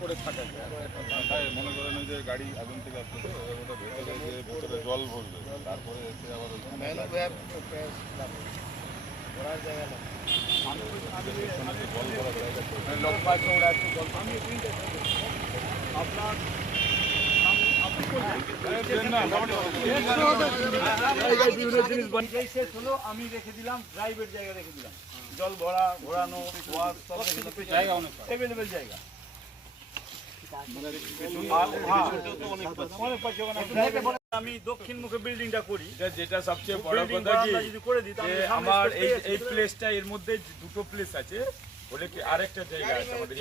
করে থাকে। মনে করেন যে গাড়ি আগুন থেকে আসছে তো ওটা ভেতরে জল ভরবে, তারপরে এসে আবার আমি রেখে দিলাম, ড্রাইভের জায়গা রেখে দিলাম, জল ভরা ঘোরানো জায়গা, অনেক অ্যাভেলেবেল জায়গা। আমি দক্ষিণ মুখে বিল্ডিংটা করি, যেটা সবচেয়ে বড় কথা কি যে আমার এই প্লেসটা, এর মধ্যে দুটো প্লেস আছে বলে কি আরেকটা জায়গা আছে আমাদের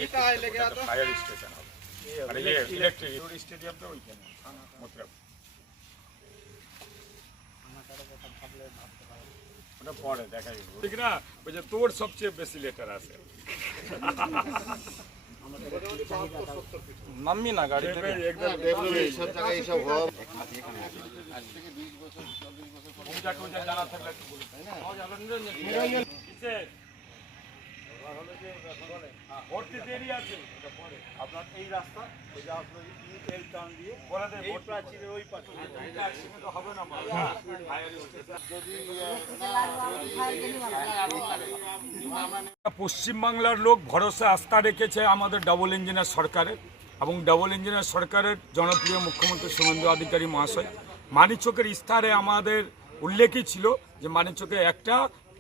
ফায়ার স্টেশন হবে, মানে ইলেকট্রিক স্টেডিয়ামটা ওইখানে মতলব ওটা পরে দেখা যাবে, ঠিক না? ওই যে তোর সবচেয়ে বেশি লেটার আছে নামবি না গাড়ি থেকে একদম সব জায়গায় সব হব। জানা থাকলে একটু বলুন, তাই না? ভর্তি দেরি আছে আপনার এই রাস্তা, ওই যে আপনার এল টার্ন দিয়ে এই প্রাচীরের ওই পাশে তো হবে না পশ্চিমবাংলার লোক ভরসা আস্থা রেখেছে আমাদের ডবল ইঞ্জিনের সরকারের, এবং ডবল ইঞ্জিনের সরকারের জনপ্রিয় মুখ্যমন্ত্রী শুভেন্দু অধিকারী মহাশয়। মানিকচকের ইস্তাহারে আমাদের উল্লেখই ছিল যে মানিকচকে একটা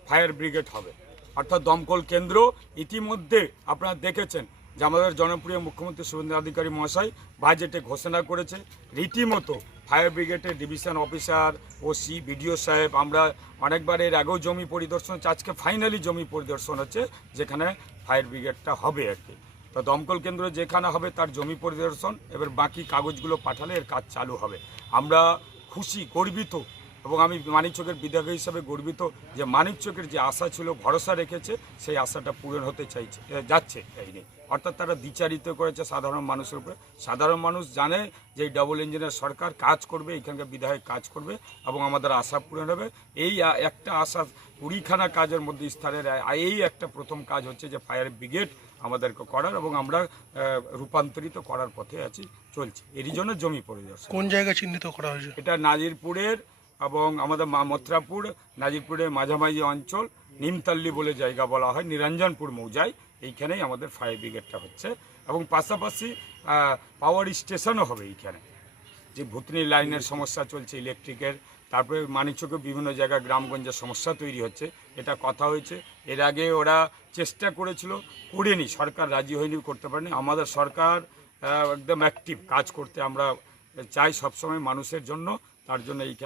ফায়ার ব্রিগেড হবে, অর্থাৎ দমকল কেন্দ্র। ইতিমধ্যে আপনারা দেখেছেন যে আমাদের জনপ্রিয় মুখ্যমন্ত্রী শুভেন্দু অধিকারী মহাশয় বাজেটে ঘোষণা করেছে রীতিমতো ফায়ার ব্রিগেডের ডিভিশন অফিসার, ওসি, বিডিও সাহেব, আমরা অনেকবার এর আগেও জমি পরিদর্শন হচ্ছে, আজকে ফাইনালি জমি পরিদর্শন হচ্ছে যেখানে ফায়ার ব্রিগেডটা হবে আর কি। তো দমকল কেন্দ্র যেখানে হবে তার জমি পরিদর্শন, এবার বাকি কাগজগুলো পাঠালে এর কাজ চালু হবে। আমরা খুশি, গর্বিত, এবং আমি মানিকচকের বিধায়ক হিসাবে গর্বিত যে মানিকচকের যে আশা ছিল, ভরসা রেখেছে, সেই আশাটা পূরণ হতে যাচ্ছে এই নিয়ে। অর্থাৎ তারা দ্বিচারিত করেছে সাধারণ মানুষের উপরে। সাধারণ মানুষ জানে যে এই ডবল ইঞ্জিনের সরকার কাজ করবে, এখানকার বিধায়ক কাজ করবে এবং আমাদের আশা পূরণ হবে। এই একটা আশা 20খানা কাজের মধ্যে ইস্তারের এই একটা প্রথম কাজ হচ্ছে যে ফায়ার ব্রিগেড আমাদেরকে করার, এবং আমরা রূপান্তরিত করার পথে আছি, চলছে। এরই জন্য জমি পরিদর্শন। কোন জায়গা চিহ্নিত করা হয়েছে? এটা নাজিরপুরের এবং আমাদের মথুরাপুর, নাজিরপুরের মাঝামাঝি অঞ্চল, নিমতাল্লি বলে জায়গা বলা হয়, নিরঞ্জনপুর মৌজায়, এইখানেই আমাদের ফায়ার ব্রিগেডটা হচ্ছে। এবং পাশাপাশি পাওয়ার স্টেশনও হবে এইখানে, যে ভুতনি লাইনের সমস্যা চলছে ইলেকট্রিকের, তারপরে মানিকচকে বিভিন্ন জায়গায় গ্রামগঞ্জের সমস্যা তৈরি হচ্ছে, এটা কথা হয়েছে। এর আগে ওরা চেষ্টা করেছিল, করেনি, সরকার রাজি হয়নি, করতে পারেনি। আমাদের সরকার একদম অ্যাক্টিভ কাজ করতে আমরা চাই সবসময় মানুষের জন্য, তার জন্য এইখানে